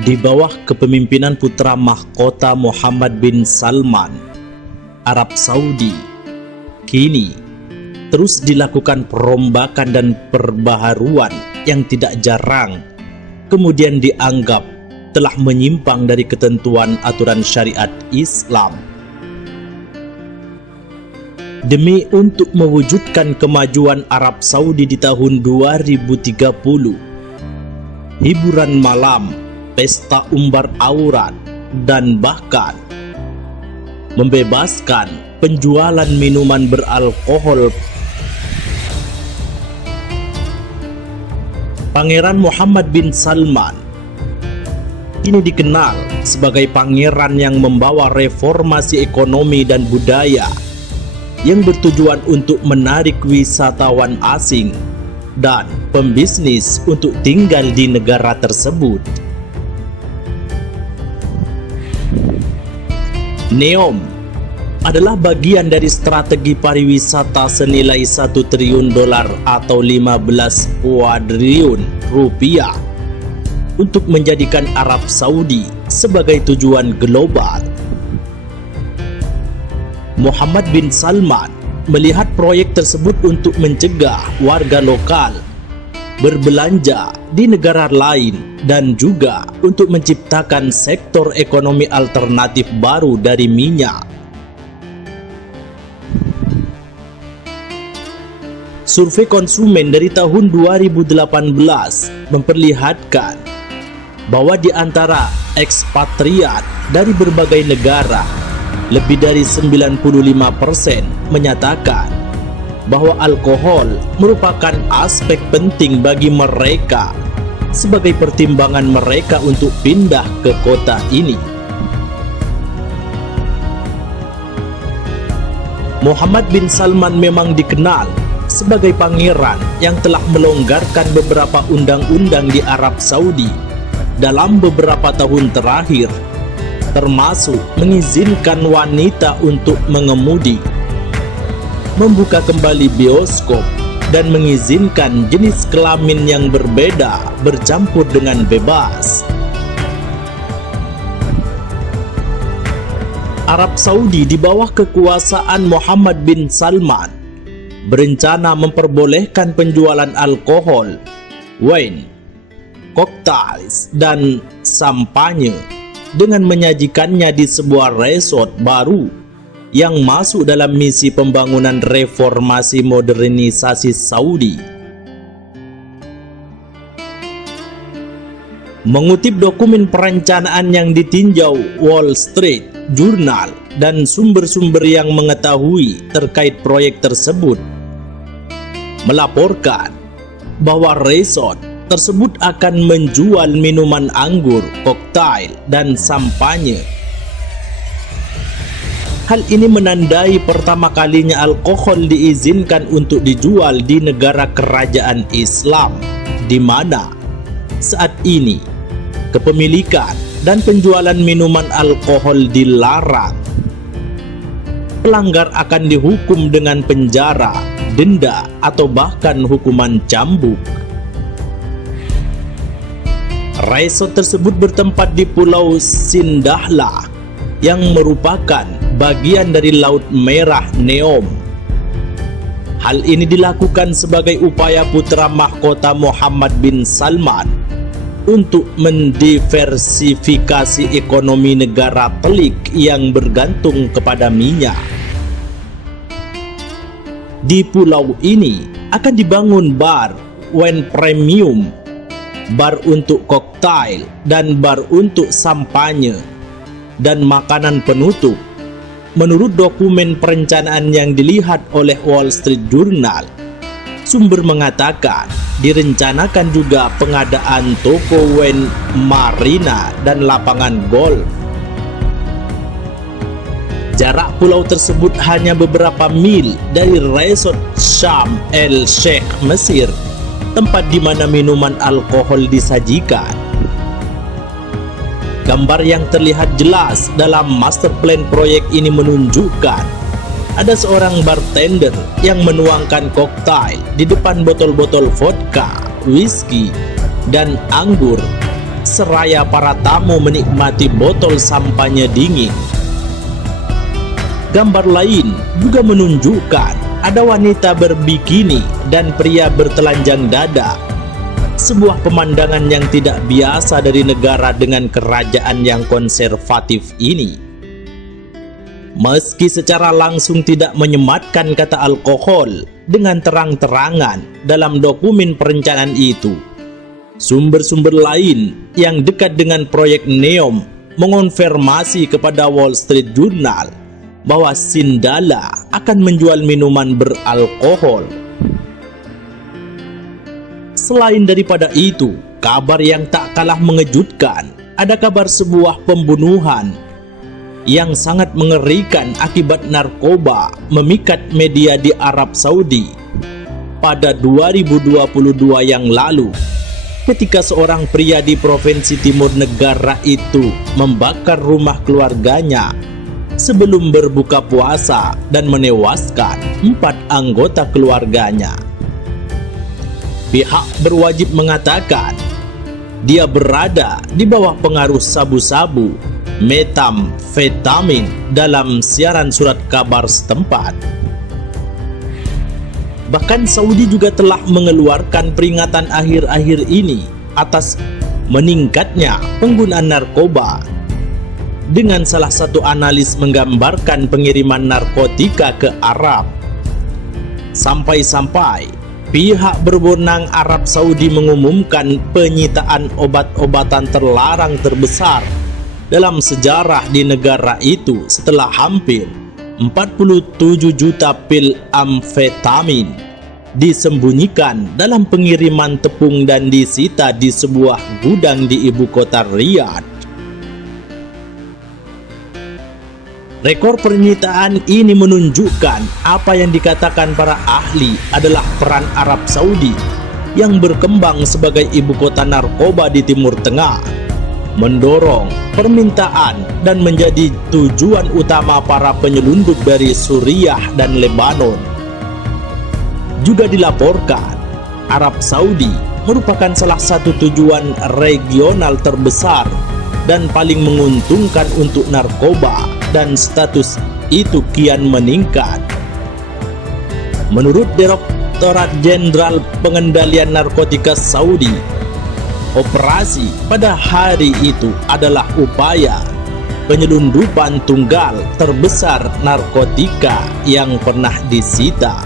Di bawah kepemimpinan putra mahkota Muhammad bin Salman, Arab Saudi kini terus dilakukan perombakan dan perbaharuan yang tidak jarang kemudian dianggap telah menyimpang dari ketentuan aturan syariat Islam. Demi untuk mewujudkan kemajuan Arab Saudi di tahun 2030, hiburan malam, pesta umbar aurat, dan bahkan membebaskan penjualan minuman beralkohol, Pangeran Muhammad bin Salman kini dikenal sebagai pangeran yang membawa reformasi ekonomi dan budaya yang bertujuan untuk menarik wisatawan asing dan pembisnis untuk tinggal di negara tersebut. NEOM adalah bagian dari strategi pariwisata senilai 1 triliun dolar atau 15 kuadriliun rupiah untuk menjadikan Arab Saudi sebagai tujuan global. Muhammad bin Salman melihat proyek tersebut untuk mencegah warga lokal berbelanja di negara lain dan juga untuk menciptakan sektor ekonomi alternatif baru dari minyak. Survei konsumen dari tahun 2018 memperlihatkan bahwa di antara ekspatriat dari berbagai negara, lebih dari 95% menyatakan bahwa alkohol merupakan aspek penting bagi mereka sebagai pertimbangan mereka untuk pindah ke kota ini. Muhammad bin Salman memang dikenal sebagai pangeran yang telah melonggarkan beberapa undang-undang di Arab Saudi dalam beberapa tahun terakhir, termasuk mengizinkan wanita untuk mengemudi, membuka kembali bioskop, dan mengizinkan jenis kelamin yang berbeda bercampur dengan bebas. Arab Saudi di bawah kekuasaan Muhammad bin Salman berencana memperbolehkan penjualan alkohol, wine, cocktails, dan sampanye dengan menyajikannya di sebuah resort baru yang masuk dalam misi pembangunan reformasi modernisasi Saudi. Mengutip dokumen perencanaan yang ditinjau Wall Street Journal dan sumber-sumber yang mengetahui terkait proyek tersebut, melaporkan bahwa resort tersebut akan menjual minuman anggur, koktail, dan sampanye. Hal ini menandai pertama kalinya alkohol diizinkan untuk dijual di negara kerajaan Islam, di mana saat ini kepemilikan dan penjualan minuman alkohol dilarang. Pelanggar akan dihukum dengan penjara, denda, atau bahkan hukuman cambuk. Resort tersebut bertempat di Pulau Sindahla yang merupakan bagian dari Laut Merah NEOM. Hal ini dilakukan sebagai upaya putra mahkota Muhammad bin Salman untuk mendiversifikasi ekonomi negara pelik yang bergantung kepada minyak. Di pulau ini akan dibangun bar, wine premium, bar untuk koktail, dan bar untuk sampanye dan makanan penutup. Menurut dokumen perencanaan yang dilihat oleh Wall Street Journal, sumber mengatakan direncanakan juga pengadaan toko wine, marina, dan lapangan golf. Jarak pulau tersebut hanya beberapa mil dari resort Sharm El Sheikh, Mesir, tempat di mana minuman alkohol disajikan. Gambar yang terlihat jelas dalam master plan proyek ini menunjukkan ada seorang bartender yang menuangkan koktail di depan botol-botol vodka, whisky, dan anggur seraya para tamu menikmati botol sampanye dingin. Gambar lain juga menunjukkan ada wanita berbikini dan pria bertelanjang dada. Sebuah pemandangan yang tidak biasa dari negara dengan kerajaan yang konservatif ini. Meski secara langsung tidak menyematkan kata alkohol dengan terang-terangan dalam dokumen perencanaan itu, sumber-sumber lain yang dekat dengan proyek NEOM mengonfirmasi kepada Wall Street Journal bahwa Sindalah akan menjual minuman beralkohol. Selain daripada itu, kabar yang tak kalah mengejutkan, ada kabar sebuah pembunuhan yang sangat mengerikan akibat narkoba memikat media di Arab Saudi pada 2022 yang lalu, ketika seorang pria di provinsi timur negara itu membakar rumah keluarganya sebelum berbuka puasa dan menewaskan 4 anggota keluarganya. Pihak berwajib mengatakan dia berada di bawah pengaruh sabu-sabu metamfetamin dalam siaran surat kabar setempat. Bahkan Saudi juga telah mengeluarkan peringatan akhir-akhir ini atas meningkatnya penggunaan narkoba, dengan salah satu analis menggambarkan pengiriman narkotika ke Arab. Sampai-sampai pihak berwenang Arab Saudi mengumumkan penyitaan obat-obatan terlarang terbesar dalam sejarah di negara itu setelah hampir 47 juta pil amfetamin disembunyikan dalam pengiriman tepung dan disita di sebuah gudang di ibu kota Riyadh. Rekor penyitaan ini menunjukkan apa yang dikatakan para ahli adalah peran Arab Saudi yang berkembang sebagai ibu kota narkoba di Timur Tengah, mendorong permintaan dan menjadi tujuan utama para penyelundup dari Suriah dan Lebanon. Juga dilaporkan, Arab Saudi merupakan salah satu tujuan regional terbesar dan paling menguntungkan untuk narkoba, dan status itu kian meningkat. Menurut Direktorat Jenderal Pengendalian Narkotika Saudi, operasi pada hari itu adalah upaya penyelundupan tunggal terbesar narkotika yang pernah disita.